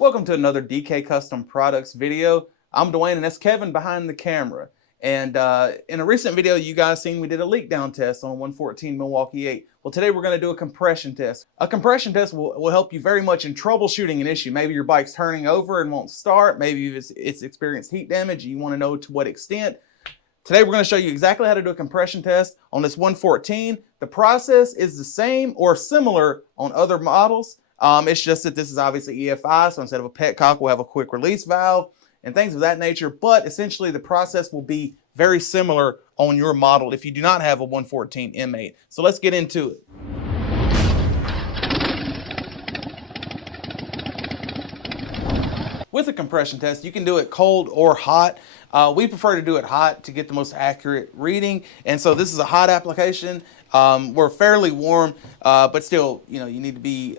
Welcome to another DK Custom Products video. I'm Dwayne and that's Kevin behind the camera. And in a recent video you guys seen we did a leak down test on a 114 Milwaukee 8. Well, today we're going to do a compression test. A compression test will help you very much in troubleshooting an issue. Maybe your bike's turning over and won't start. Maybe it's experienced heat damage and you want to know to what extent. Today we're going to show you exactly how to do a compression test on this 114. The process is the same or similar on other models. It's just that this is obviously EFI, so instead of a petcock, we'll have a quick release valve and things of that nature. But essentially, the process will be very similar on your model if you do not have a 114 M8. So let's get into it. With a compression test, you can do it cold or hot. We prefer to do it hot to get the most accurate reading. And so this is a hot application. We're fairly warm, but still, you need to be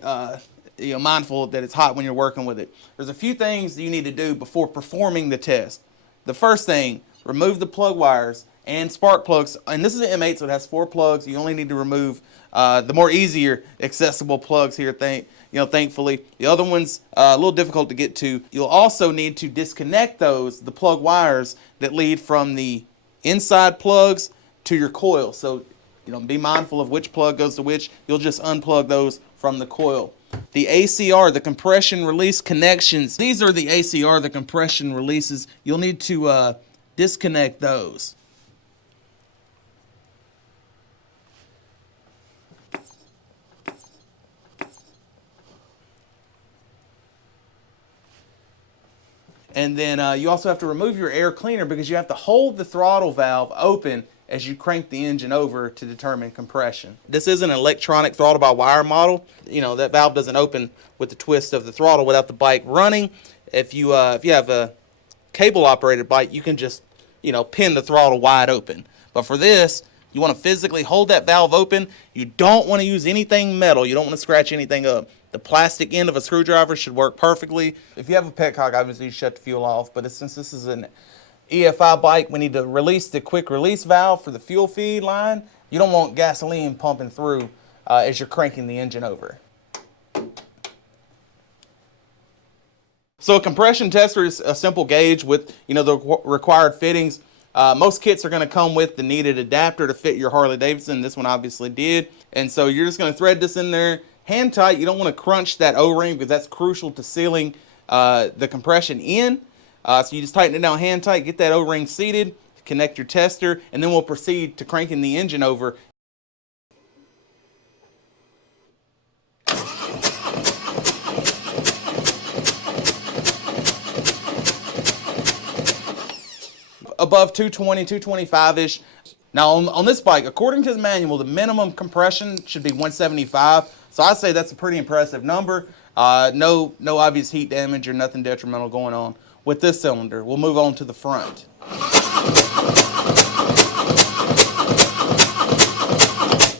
mindful that it's hot when you're working with it. There's a few things that you need to do before performing the test. The first thing, remove the plug wires and spark plugs. And this is an M8, so it has 4 plugs. You only need to remove the more easier accessible plugs here, thankfully. The other one's a little difficult to get to. You'll also need to disconnect the plug wires that lead from the inside plugs to your coil. So, be mindful of which plug goes to which. You'll just unplug those from the coil. The ACR, the compression release connections. These are the ACR, the compression releases. You'll need to disconnect those. And then you also have to remove your air cleaner because you have to hold the throttle valve open as you crank the engine over to determine compression. This is an electronic throttle-by-wire model. That valve doesn't open with the twist of the throttle without the bike running. If you have a cable-operated bike, you can just, pin the throttle wide open. But for this, you want to physically hold that valve open. You don't want to use anything metal. You don't want to scratch anything up. The plastic end of a screwdriver should work perfectly. If you have a petcock, obviously you shut the fuel off. But since this is an EFI bike, we need to release the quick release valve for the fuel feed line. You don't want gasoline pumping through as you're cranking the engine over. So a compression tester is a simple gauge with the required fittings. Most kits are going to come with the needed adapter to fit your Harley Davidson. This one obviously did. And so you're just going to thread this in there hand tight. You don't want to crunch that O-ring because that's crucial to sealing the compression in. So you just tighten it down hand tight, get that O-ring seated, connect your tester, and then we'll proceed to cranking the engine over. Above 220, 225-ish. Now on this bike, according to the manual, the minimum compression should be 175. So I'd say that's a pretty impressive number. No obvious heat damage or nothing detrimental going on with this cylinder. We'll move on to the front.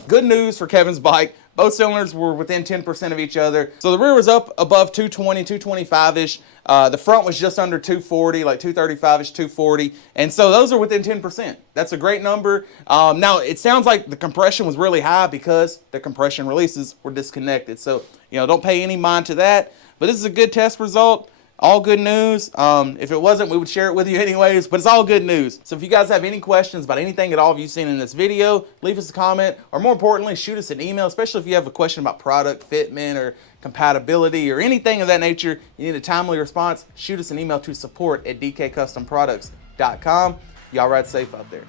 Good news for Kevin's bike. Both cylinders were within 10% of each other. So the rear was up above 220, 225-ish. The front was just under 240, like 235-ish, 240. And so those are within 10%. That's a great number. Now, it sounds like the compression was really high because the compression releases were disconnected. So, don't pay any mind to that. But this is a good test result. All good news. If it wasn't, we would share it with you anyways, but it's all good news. So if you guys have any questions about anything at all you've seen in this video, leave us a comment, or more importantly, shoot us an email, especially if you have a question about product fitment or compatibility or anything of that nature. You need a timely response, shoot us an email to support@dkcustomproducts.com. Y'all ride safe out there.